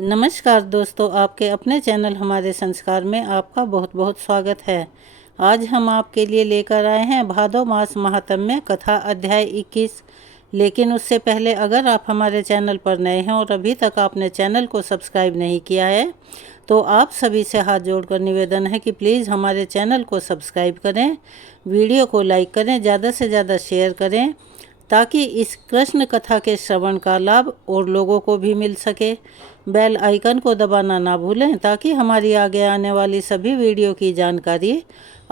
नमस्कार दोस्तों, आपके अपने चैनल हमारे संस्कार में आपका बहुत बहुत स्वागत है। आज हम आपके लिए लेकर आए हैं भादो मास महात्म्य कथा अध्याय 21। लेकिन उससे पहले अगर आप हमारे चैनल पर नए हैं और अभी तक आपने चैनल को सब्सक्राइब नहीं किया है तो आप सभी से हाथ जोड़कर निवेदन है कि प्लीज़ हमारे चैनल को सब्सक्राइब करें, वीडियो को लाइक करें, ज़्यादा से ज़्यादा शेयर करें ताकि इस कृष्ण कथा के श्रवण का लाभ और लोगों को भी मिल सके। बेल आइकन को दबाना ना भूलें ताकि हमारी आगे आने वाली सभी वीडियो की जानकारी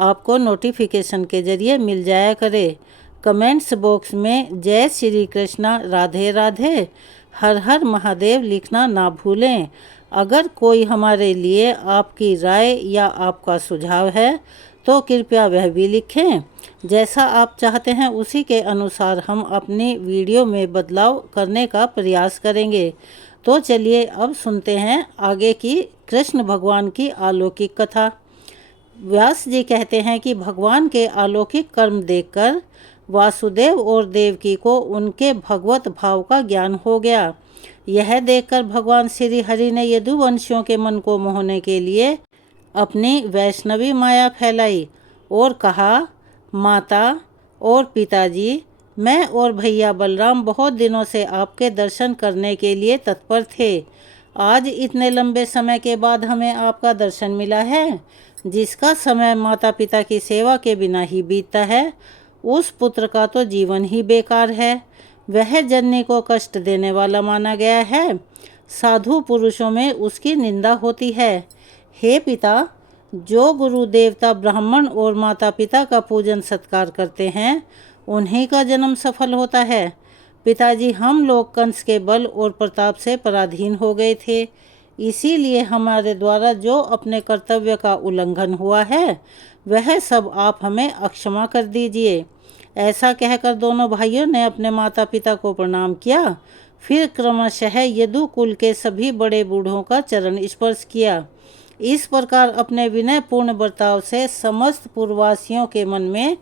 आपको नोटिफिकेशन के जरिए मिल जाया करे। कमेंट्स बॉक्स में जय श्री कृष्णा, राधे राधे, हर हर महादेव लिखना ना भूलें। अगर कोई हमारे लिए आपकी राय या आपका सुझाव है तो कृपया वह भी लिखें। जैसा आप चाहते हैं उसी के अनुसार हम अपनी वीडियो में बदलाव करने का प्रयास करेंगे। तो चलिए अब सुनते हैं आगे की कृष्ण भगवान की अलौकिक कथा। व्यास जी कहते हैं कि भगवान के अलौकिक कर्म देखकर वासुदेव और देवकी को उनके भगवत भाव का ज्ञान हो गया। यह देखकर भगवान श्री हरि ने यदुवंशियों के मन को मोहने के लिए अपनी वैष्णवी माया फैलाई और कहा, माता और पिताजी, मैं और भैया बलराम बहुत दिनों से आपके दर्शन करने के लिए तत्पर थे। आज इतने लंबे समय के बाद हमें आपका दर्शन मिला है। जिसका समय माता पिता की सेवा के बिना ही बीतता है उस पुत्र का तो जीवन ही बेकार है। वह जननी को कष्ट देने वाला माना गया है। साधु पुरुषों में उसकी निंदा होती है। हे पिता, जो गुरु देवता ब्राह्मण और माता पिता का पूजन सत्कार करते हैं उन्हीं का जन्म सफल होता है। पिताजी, हम लोग कंस के बल और प्रताप से पराधीन हो गए थे, इसीलिए हमारे द्वारा जो अपने कर्तव्य का उल्लंघन हुआ है वह सब आप हमें अक्षमा कर दीजिए। ऐसा कहकर दोनों भाइयों ने अपने माता पिता को प्रणाम किया। फिर क्रमशः यदु कुल के सभी बड़े बूढ़ों का चरण स्पर्श किया। इस प्रकार अपने विनयपूर्ण बर्ताव से समस्त पूर्ववासियों के मन में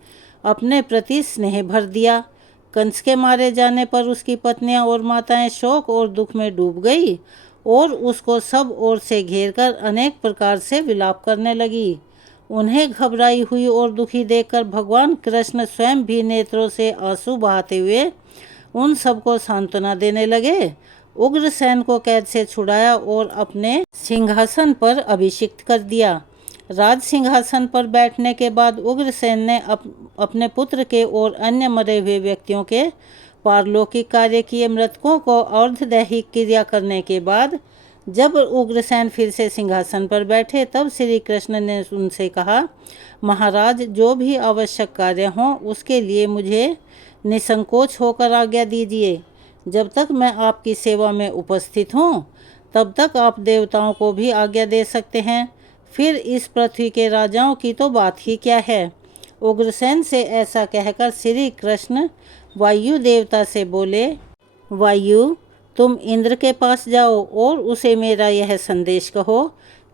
अपने प्रति स्नेह भर दिया। कंस के मारे जाने पर उसकी पत्नियां और माताएं शोक और दुख में डूब गई और उसको सब ओर से घेरकर अनेक प्रकार से विलाप करने लगी। उन्हें घबराई हुई और दुखी देखकर भगवान कृष्ण स्वयं भी नेत्रों से आंसू बहाते हुए उन सबको सांत्वना देने लगे। उग्रसेन को कैद से छुड़ाया और अपने सिंहासन पर अभिषिक्त कर दिया। राज सिंहासन पर बैठने के बाद उग्रसेन ने अपने पुत्र के और अन्य मरे हुए व्यक्तियों के पारलौकिक कार्य किए। मृतकों को अर्धदैहिक क्रिया करने के बाद जब उग्रसेन फिर से सिंहासन पर बैठे तब श्री कृष्ण ने उनसे कहा, महाराज, जो भी आवश्यक कार्य हों उसके लिए मुझे निसंकोच होकर आज्ञा दीजिए। जब तक मैं आपकी सेवा में उपस्थित हूँ तब तक आप देवताओं को भी आज्ञा दे सकते हैं। फिर इस पृथ्वी के राजाओं की तो बात ही क्या है। उग्रसेन से ऐसा कहकर श्री कृष्ण वायु देवता से बोले, वायु, तुम इंद्र के पास जाओ और उसे मेरा यह संदेश कहो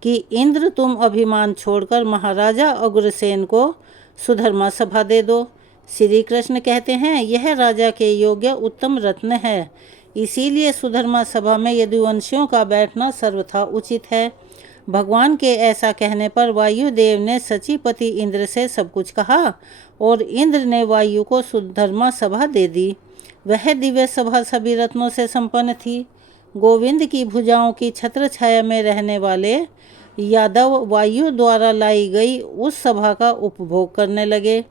कि इंद्र, तुम अभिमान छोड़कर महाराजा उग्रसेन को सुधर्मा सभा दे दो। श्री कृष्ण कहते हैं, यह राजा के योग्य उत्तम रत्न है, इसीलिए सुधर्मा सभा में यदुवंशियों का बैठना सर्वथा उचित है। भगवान के ऐसा कहने पर वायुदेव ने सचीपति इंद्र से सब कुछ कहा और इंद्र ने वायु को सुधर्मा सभा दे दी। वह दिव्य सभा सभी रत्नों से संपन्न थी। गोविंद की भुजाओं की छत्र छाया में रहने वाले यादव वायु द्वारा लाई गई उस सभा का उपभोग करने लगे।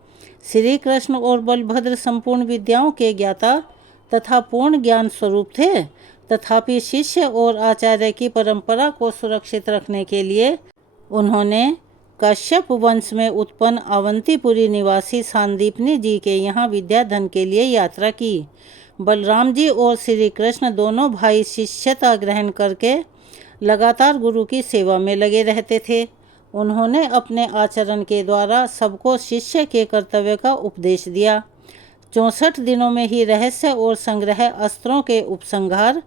श्री कृष्ण और बलभद्र संपूर्ण विद्याओं के ज्ञाता तथा पूर्ण ज्ञान स्वरूप थे, तथापि शिष्य और आचार्य की परंपरा को सुरक्षित रखने के लिए उन्होंने कश्यप वंश में उत्पन्न अवंतीपुरी निवासी सांदीपनी जी के यहाँ विद्याधन के लिए यात्रा की। बलराम जी और श्री कृष्ण दोनों भाई शिष्यता ग्रहण करके लगातार गुरु की सेवा में लगे रहते थे। उन्होंने अपने आचरण के द्वारा सबको शिष्य के कर्तव्य का उपदेश दिया। 64 दिनों में ही रहस्य और संग्रह अस्त्रों के उपसंहार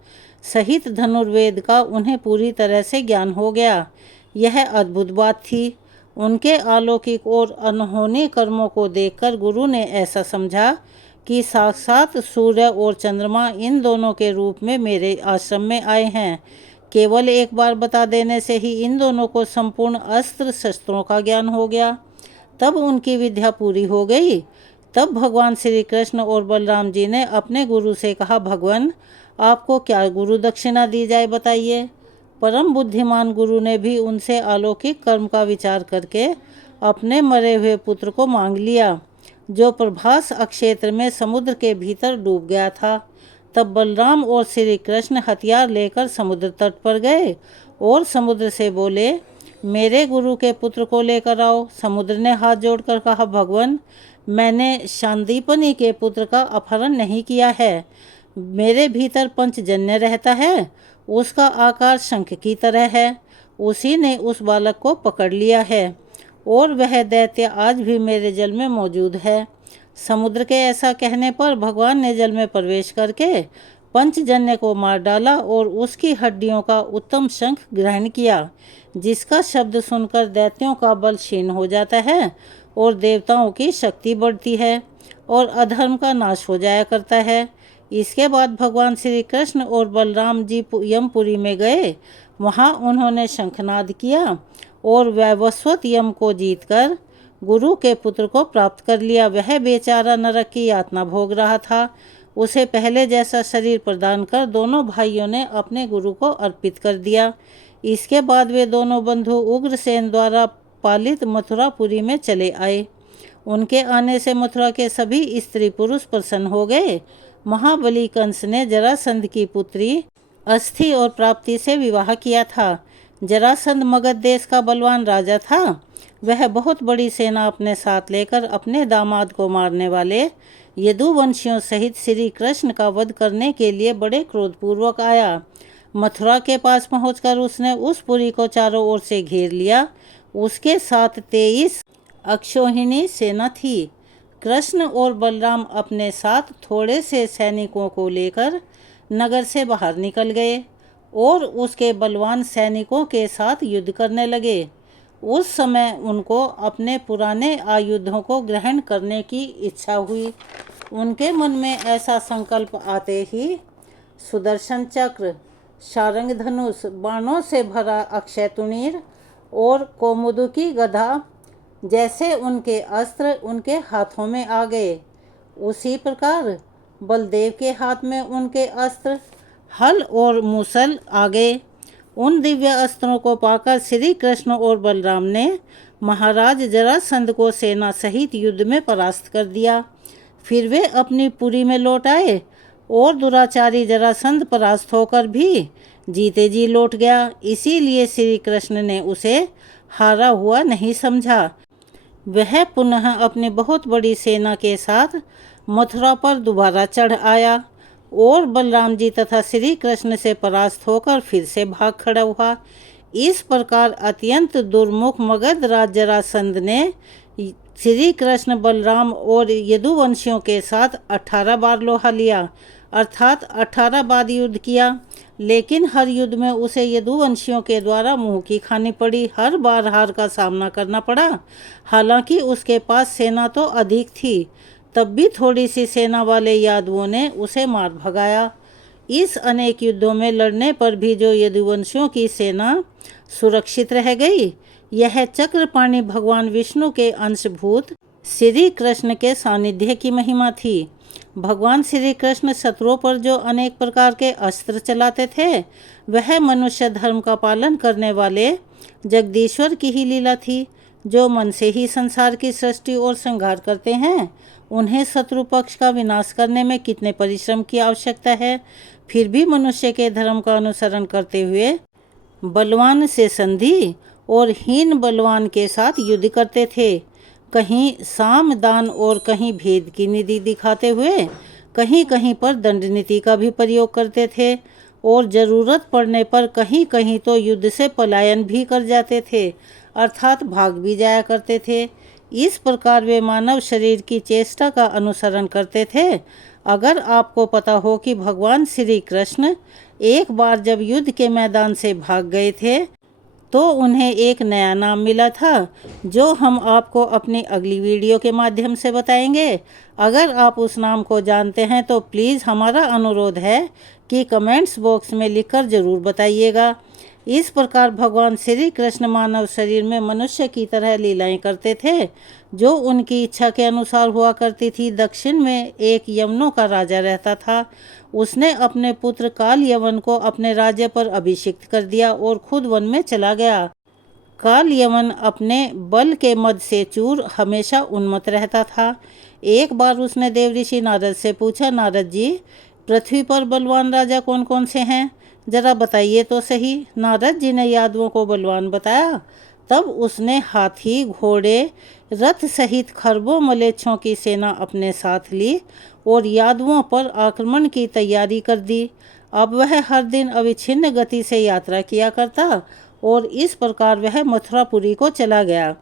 सहित धनुर्वेद का उन्हें पूरी तरह से ज्ञान हो गया। यह अद्भुत बात थी। उनके अलौकिक और अनहोनी कर्मों को देखकर गुरु ने ऐसा समझा कि साक्षात सूर्य और चंद्रमा इन दोनों के रूप में मेरे आश्रम में आए हैं। केवल एक बार बता देने से ही इन दोनों को संपूर्ण अस्त्र शस्त्रों का ज्ञान हो गया। तब उनकी विद्या पूरी हो गई। तब भगवान श्री कृष्ण और बलराम जी ने अपने गुरु से कहा, भगवान आपको क्या गुरु दक्षिणा दी जाए बताइए। परम बुद्धिमान गुरु ने भी उनसे अलौकिक कर्म का विचार करके अपने मरे हुए पुत्र को मांग लिया, जो प्रभास अक्षेत्र में समुद्र के भीतर डूब गया था। तब बलराम और श्री कृष्ण हथियार लेकर समुद्र तट पर गए और समुद्र से बोले, मेरे गुरु के पुत्र को लेकर आओ। समुद्र ने हाथ जोड़कर कहा, भगवान मैंने शांदीपनि के पुत्र का अपहरण नहीं किया है। मेरे भीतर पंचजन्य रहता है, उसका आकार शंख की तरह है। उसी ने उस बालक को पकड़ लिया है और वह दैत्य आज भी मेरे जल में मौजूद है। समुद्र के ऐसा कहने पर भगवान ने जल में प्रवेश करके पंचजन्य को मार डाला और उसकी हड्डियों का उत्तम शंख ग्रहण किया, जिसका शब्द सुनकर दैत्यों का बल क्षीण हो जाता है और देवताओं की शक्ति बढ़ती है और अधर्म का नाश हो जाया करता है। इसके बाद भगवान श्री कृष्ण और बलराम जी यमपुरी में गए। वहाँ उन्होंने शंखनाद किया और वैवस्वत यम को जीतकर गुरु के पुत्र को प्राप्त कर लिया। वह बेचारा नरक की यातना भोग रहा था। उसे पहले जैसा शरीर प्रदान कर दोनों भाइयों ने अपने गुरु को अर्पित कर दिया। इसके बाद वे दोनों बंधु उग्रसेन द्वारा पालित मथुरापुरी में चले आए। उनके आने से मथुरा के सभी स्त्री पुरुष प्रसन्न हो गए। महाबली कंस ने जरासंध की पुत्री अस्थि और प्राप्ति से विवाह किया था। जरासंध मगध देश का बलवान राजा था। वह बहुत बड़ी सेना अपने साथ लेकर अपने दामाद को मारने वाले यदुवंशियों सहित श्री कृष्ण का वध करने के लिए बड़े क्रोधपूर्वक आया। मथुरा के पास पहुंचकर उसने उस पुरी को चारों ओर से घेर लिया। उसके साथ 23 अक्षौहिणी सेना थी। कृष्ण और बलराम अपने साथ थोड़े से सैनिकों को लेकर नगर से बाहर निकल गए और उसके बलवान सैनिकों के साथ युद्ध करने लगे। उस समय उनको अपने पुराने आयुधों को ग्रहण करने की इच्छा हुई। उनके मन में ऐसा संकल्प आते ही सुदर्शन चक्र, शारंग धनुष, बाणों से भरा अक्षय तुणीर और कौमुदकी गदा जैसे उनके अस्त्र उनके हाथों में आ गए। उसी प्रकार बलदेव के हाथ में उनके अस्त्र हल और मूसल आ गए। उन दिव्य अस्त्रों को पाकर श्री कृष्ण और बलराम ने महाराज जरासंध को सेना सहित युद्ध में परास्त कर दिया। फिर वे अपनी पुरी में लौट आए और दुराचारी जरासंध परास्त होकर भी जीते जी लौट गया। इसीलिए श्री कृष्ण ने उसे हारा हुआ नहीं समझा। वह पुनः अपनी बहुत बड़ी सेना के साथ मथुरा पर दोबारा चढ़ आया और बलराम जी तथा श्री कृष्ण से परास्त होकर फिर से भाग खड़ा हुआ। इस प्रकार अत्यंत दुर्मुख मगध राज जरासंध ने श्री कृष्ण, बलराम और यदुवंशियों के साथ 18 बार लोहा लिया, अर्थात 18 बार युद्ध किया। लेकिन हर युद्ध में उसे यदुवंशियों के द्वारा मुंह की खानी पड़ी। हर बार हार का सामना करना पड़ा। हालांकि उसके पास सेना तो अधिक थी, तब भी थोड़ी सी सेना वाले यादवों ने उसे मार भगाया। इस अनेक युद्धों में लड़ने पर भी जो यदुवंशियों की सेना सुरक्षित रह गई, यह चक्रपाणि भगवान विष्णु के अंशभूत श्री कृष्ण के सानिध्य की महिमा थी। भगवान श्री कृष्ण शत्रुओं पर जो अनेक प्रकार के अस्त्र चलाते थे, वह मनुष्य धर्म का पालन करने वाले जगदीश्वर की ही लीला थी। जो मन से ही संसार की सृष्टि और संहार करते हैं, उन्हें शत्रु पक्ष का विनाश करने में कितने परिश्रम की आवश्यकता है। फिर भी मनुष्य के धर्म का अनुसरण करते हुए बलवान से संधि और हीन बलवान के साथ युद्ध करते थे। कहीं साम दान और कहीं भेद की निधि दिखाते हुए कहीं कहीं पर दंड नीति का भी प्रयोग करते थे और जरूरत पड़ने पर कहीं कहीं तो युद्ध से पलायन भी कर जाते थे, अर्थात भाग भी जाया करते थे। इस प्रकार वे मानव शरीर की चेष्टा का अनुसरण करते थे। अगर आपको पता हो कि भगवान श्री कृष्ण एक बार जब युद्ध के मैदान से भाग गए थे, तो उन्हें एक नया नाम मिला था, जो हम आपको अपनी अगली वीडियो के माध्यम से बताएंगे। अगर आप उस नाम को जानते हैं तो प्लीज़ हमारा अनुरोध है कि कमेंट्स बॉक्स में लिखकर जरूर बताइएगा। इस प्रकार भगवान श्री कृष्ण मानव शरीर में मनुष्य की तरह लीलाएं करते थे, जो उनकी इच्छा के अनुसार हुआ करती थी। दक्षिण में एक यवनों का राजा रहता था। उसने अपने पुत्र काल यवन को अपने राज्य पर अभिषिक्त कर दिया और खुद वन में चला गया। काल यवन अपने बल के मद से चूर हमेशा उन्मत्त रहता था। एक बार उसने देवऋषि नारद से पूछा, नारद जी, पृथ्वी पर बलवान राजा कौन कौन से हैं, जरा बताइए तो सही। नारद जी ने यादवों को बलवान बताया। तब उसने हाथी, घोड़े, रथ सहित खरबों मलेच्छों की सेना अपने साथ ली और यादवों पर आक्रमण की तैयारी कर दी। अब वह हर दिन अविच्छिन्न गति से यात्रा किया करता और इस प्रकार वह मथुरापुरी को चला गया।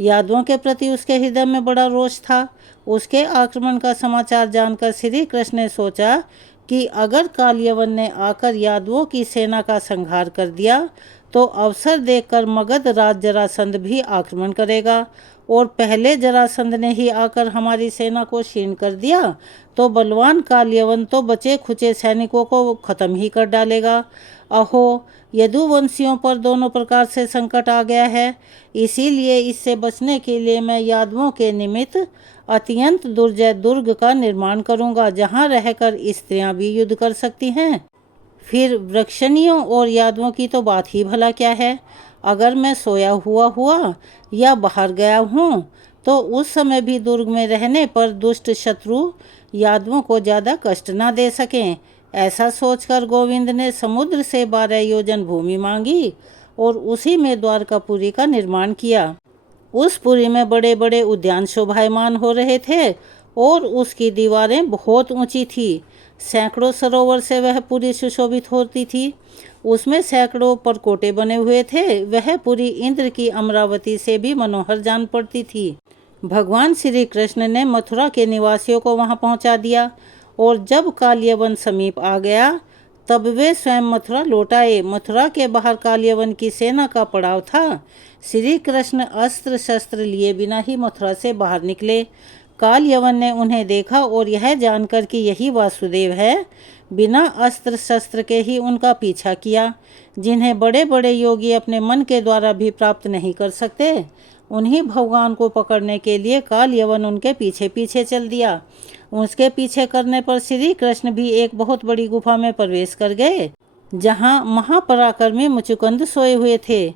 यादवों के प्रति उसके हृदय में बड़ा रोष था। उसके आक्रमण का समाचार जानकर श्री कृष्ण ने सोचा कि अगर काल यवन ने आकर यादवों की सेना का संहार कर दिया तो अवसर देखकर मगध राज जरासंध भी आक्रमण करेगा, और पहले जरासंध ने ही आकर हमारी सेना को क्षीण कर दिया तो बलवान काल यवन तो बचे खुचे सैनिकों को खत्म ही कर डालेगा। अहो, यदुवंशियों पर दोनों प्रकार से संकट आ गया है। इसीलिए इससे बचने के लिए मैं यादवों के निमित्त अत्यंत दुर्जय दुर्ग का निर्माण करूंगा, जहां रहकर स्त्रियां भी युद्ध कर सकती हैं। फिर वृक्षणियों और यादवों की तो बात ही भला क्या है। अगर मैं सोया हुआ या बाहर गया हूँ तो उस समय भी दुर्ग में रहने पर दुष्ट शत्रु यादवों को ज़्यादा कष्ट ना दे सकें। ऐसा सोचकर गोविंद ने समुद्र से 12 योजन भूमि मांगी और उसी में द्वारकापुरी का निर्माण किया। उस पुरी में बड़े बड़े उद्यान शोभायमान हो रहे थे और उसकी दीवारें बहुत ऊंची थी। सैकड़ों सरोवर से वह पुरी सुशोभित होती थी। उसमें सैकड़ों परकोटे बने हुए थे। वह पुरी इंद्र की अमरावती से भी मनोहर जान पड़ती थी। भगवान श्री कृष्ण ने मथुरा के निवासियों को वहां पहुंचा दिया और जब कालियवन समीप आ गया तब वे स्वयं मथुरा लौट आए। मथुरा के बाहर कालियवन की सेना का पड़ाव था। श्री कृष्ण अस्त्र शस्त्र लिए बिना ही मथुरा से बाहर निकले। काल यवन ने उन्हें देखा और यह जानकर कि यही वासुदेव है, बिना अस्त्र शस्त्र के ही उनका पीछा किया। जिन्हें बड़े बड़े योगी अपने मन के द्वारा भी प्राप्त नहीं कर सकते, उन्हीं भगवान को पकड़ने के लिए काल यवन उनके पीछे पीछे चल दिया। उसके पीछे करने पर श्री कृष्ण भी एक बहुत बड़ी गुफा में प्रवेश कर गए, जहाँ महापराक्रमी मुचुकुंद सोए हुए थे।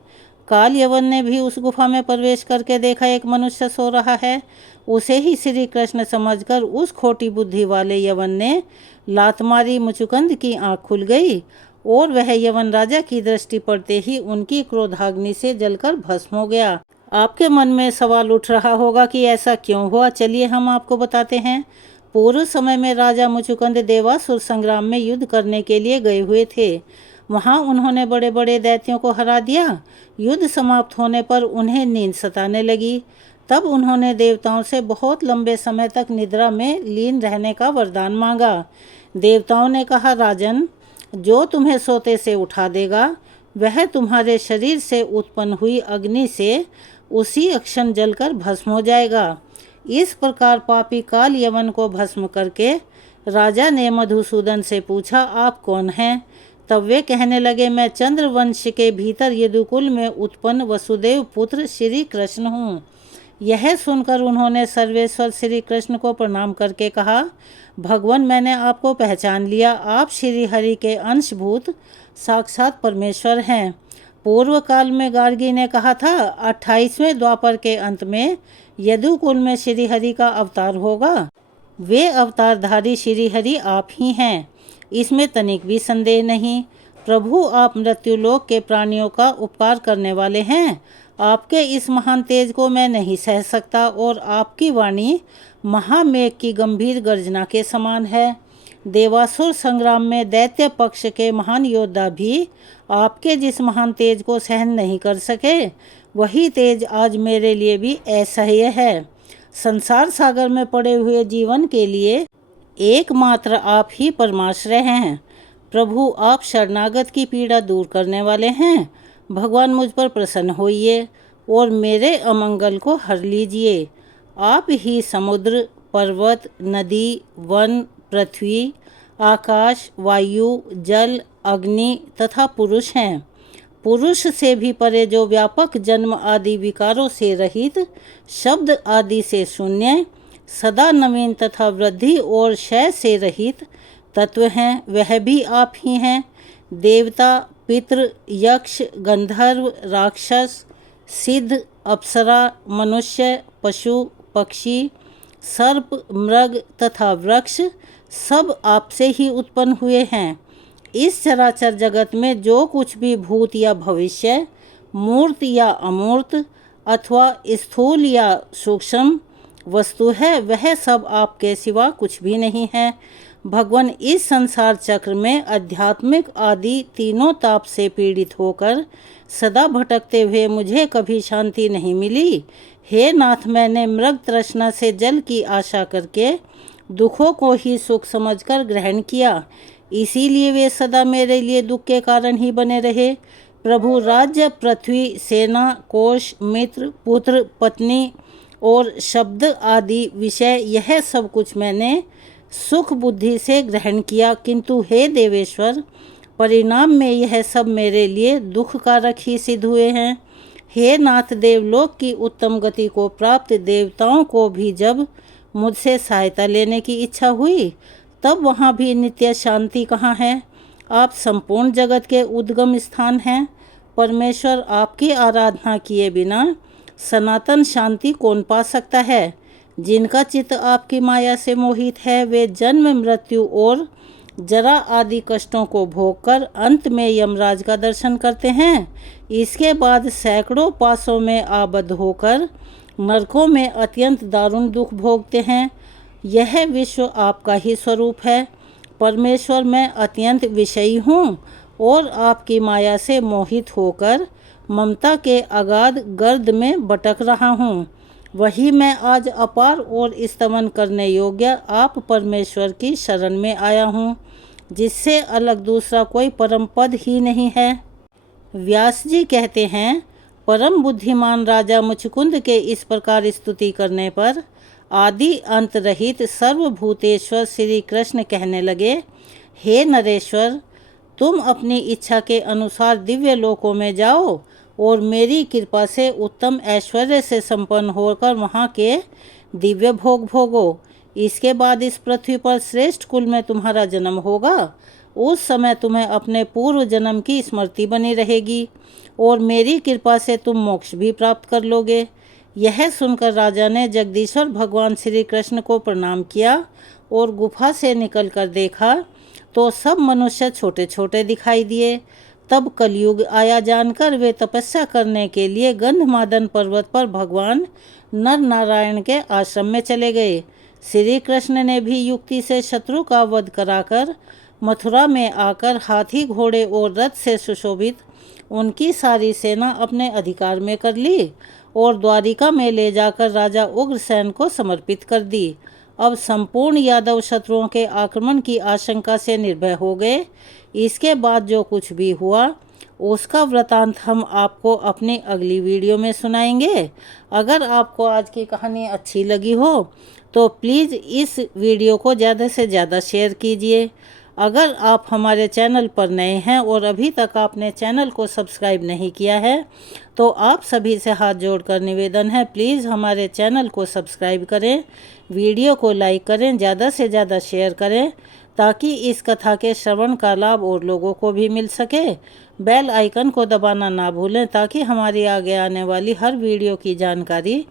काल यवन ने भी उस गुफा में प्रवेश करके देखा एक मनुष्य सो रहा है। उसे ही श्री कृष्ण समझकर उस खोटी बुद्धि वाले यवन ने लात मारी। मुचुकुंद की आंख खुल गई और वह यवन राजा की दृष्टि पड़ते ही उनकी क्रोधाग्नि से जलकर भस्म हो गया। आपके मन में सवाल उठ रहा होगा कि ऐसा क्यों हुआ। चलिए हम आपको बताते हैं। पूर्व समय में राजा मुचुकुंद देवासुर संग्राम में युद्ध करने के लिए गए हुए थे। वहां उन्होंने बड़े बड़े दैत्यों को हरा दिया। युद्ध समाप्त होने पर उन्हें नींद सताने लगी। तब उन्होंने देवताओं से बहुत लंबे समय तक निद्रा में लीन रहने का वरदान मांगा। देवताओं ने कहा, राजन, जो तुम्हें सोते से उठा देगा वह तुम्हारे शरीर से उत्पन्न हुई अग्नि से उसी अक्षण जलकर भस्म हो जाएगा। इस प्रकार पापी काल यवन को भस्म करके राजा ने मधुसूदन से पूछा, आप कौन हैं? तब वे कहने लगे, मैं चंद्रवंश के भीतर यदुकुल में उत्पन्न वसुदेव पुत्र श्री कृष्ण हूँ। यह सुनकर उन्होंने सर्वेश्वर श्री कृष्ण को प्रणाम करके कहा, भगवान, मैंने आपको पहचान लिया। आप श्री हरि के अंशभूत साक्षात परमेश्वर हैं। पूर्व काल में गार्गी ने कहा था, 28वें द्वापर के अंत में यदुकुल में श्री हरि का अवतार होगा। वे अवतारधारी श्री हरि आप ही हैं, इसमें तनिक भी संदेह नहीं। प्रभु, आप मृत्युलोक के प्राणियों का उपकार करने वाले हैं। आपके इस महान तेज को मैं नहीं सह सकता और आपकी वाणी महामेघ की गंभीर गर्जना के समान है। देवासुर संग्राम में दैत्य पक्ष के महान योद्धा भी आपके जिस महान तेज को सहन नहीं कर सके, वही तेज आज मेरे लिए भी असह्य है। संसार सागर में पड़े हुए जीवन के लिए एकमात्र आप ही परमाश्रय हैं। प्रभु, आप शरणागत की पीड़ा दूर करने वाले हैं। भगवान, मुझ पर प्रसन्न होइए और मेरे अमंगल को हर लीजिए। आप ही समुद्र, पर्वत, नदी, वन, पृथ्वी, आकाश, वायु, जल, अग्नि तथा पुरुष हैं। पुरुष से भी परे जो व्यापक जन्म आदि विकारों से रहित, शब्द आदि से शून्य, सदा नवीन तथा वृद्धि और क्षय से रहित तत्व हैं, वह भी आप ही हैं। देवता, पितृ, यक्ष, गंधर्व, राक्षस, सिद्ध, अप्सरा, मनुष्य, पशु, पक्षी, सर्प, मृग तथा वृक्ष सब आपसे ही उत्पन्न हुए हैं। इस चराचर जगत में जो कुछ भी भूत या भविष्य, मूर्त या अमूर्त अथवा स्थूल या सूक्ष्म वस्तु है, वह सब आपके सिवा कुछ भी नहीं है। भगवान, इस संसार चक्र में आध्यात्मिक आदि तीनों ताप से पीड़ित होकर सदा भटकते हुए मुझे कभी शांति नहीं मिली। हे नाथ, मैंने मृग तृष्णा से जल की आशा करके दुखों को ही सुख समझकर ग्रहण किया, इसीलिए वे सदा मेरे लिए दुख के कारण ही बने रहे। प्रभु, राज्य, पृथ्वी, सेना, कोश, मित्र, पुत्र, पत्नी और शब्द आदि विषय, यह सब कुछ मैंने सुख बुद्धि से ग्रहण किया, किंतु हे देवेश्वर, परिणाम में यह सब मेरे लिए दुख कारक ही सिद्ध हुए हैं। हे नाथ, देवलोक की उत्तम गति को प्राप्त देवताओं को भी जब मुझसे सहायता लेने की इच्छा हुई, तब वहाँ भी नित्य शांति कहाँ है? आप संपूर्ण जगत के उद्गम स्थान हैं। परमेश्वर, आपकी आराधना किए बिना सनातन शांति कौन पा सकता है? जिनका चित्त आपकी माया से मोहित है, वे जन्म, मृत्यु और जरा आदि कष्टों को भोगकर अंत में यमराज का दर्शन करते हैं। इसके बाद सैकड़ों पासों में आबद्ध होकर नरकों में अत्यंत दारुण दुख भोगते हैं। यह विश्व आपका ही स्वरूप है। परमेश्वर, मैं अत्यंत विषयी हूँ और आपकी माया से मोहित होकर ममता के अगाध गर्द में भटक रहा हूँ। वही मैं आज अपार और स्तमन करने योग्य आप परमेश्वर की शरण में आया हूँ, जिससे अलग दूसरा कोई परम पद ही नहीं है। व्यास जी कहते हैं, परम बुद्धिमान राजा मुचकुंद के इस प्रकार स्तुति करने पर आदि अंत रहित सर्वभूतेश्वर श्री कृष्ण कहने लगे, हे नरेश्वर, तुम अपनी इच्छा के अनुसार दिव्य लोकों में जाओ और मेरी कृपा से उत्तम ऐश्वर्य से संपन्न होकर वहाँ के दिव्य भोग भोगो। इसके बाद इस पृथ्वी पर श्रेष्ठ कुल में तुम्हारा जन्म होगा। उस समय तुम्हें अपने पूर्व जन्म की स्मृति बनी रहेगी और मेरी कृपा से तुम मोक्ष भी प्राप्त कर लोगे। यह सुनकर राजा ने जगदीश्वर भगवान श्री कृष्ण को प्रणाम किया और गुफा से निकलकर देखा तो सब मनुष्य छोटे छोटे दिखाई दिए। तब कलयुग आया जानकर वे तपस्या करने के लिए गंधमादन पर्वत पर भगवान नर नारायण के आश्रम में चले गए। श्री कृष्ण ने भी युक्ति से शत्रु का वध कराकर मथुरा में आकर हाथी, घोड़े और रथ से सुशोभित उनकी सारी सेना अपने अधिकार में कर ली और द्वारिका में ले जाकर राजा उग्रसेन को समर्पित कर दी। अब संपूर्ण यादव शत्रुओं के आक्रमण की आशंका से निर्भय हो गए। इसके बाद जो कुछ भी हुआ उसका वृतांत हम आपको अपनी अगली वीडियो में सुनाएंगे। अगर आपको आज की कहानी अच्छी लगी हो तो प्लीज़ इस वीडियो को ज़्यादा से ज़्यादा शेयर कीजिए। अगर आप हमारे चैनल पर नए हैं और अभी तक आपने चैनल को सब्सक्राइब नहीं किया है तो आप सभी से हाथ जोड़कर निवेदन है, प्लीज़ हमारे चैनल को सब्सक्राइब करें, वीडियो को लाइक करें, ज़्यादा से ज़्यादा शेयर करें ताकि इस कथा के श्रवण का लाभ और लोगों को भी मिल सके। बेल आइकन को दबाना ना भूलें ताकि हमारी आगे आने वाली हर वीडियो की जानकारी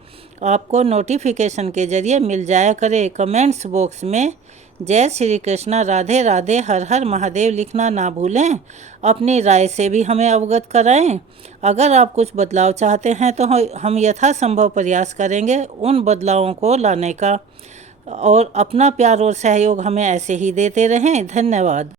आपको नोटिफिकेशन के ज़रिए मिल जाया करे। कमेंट्स बॉक्स में जय श्री कृष्णा, राधे राधे, हर हर महादेव लिखना ना भूलें। अपनी राय से भी हमें अवगत कराएं। अगर आप कुछ बदलाव चाहते हैं तो हम यथासंभव प्रयास करेंगे उन बदलावों को लाने का, और अपना प्यार और सहयोग हमें ऐसे ही देते रहें। धन्यवाद।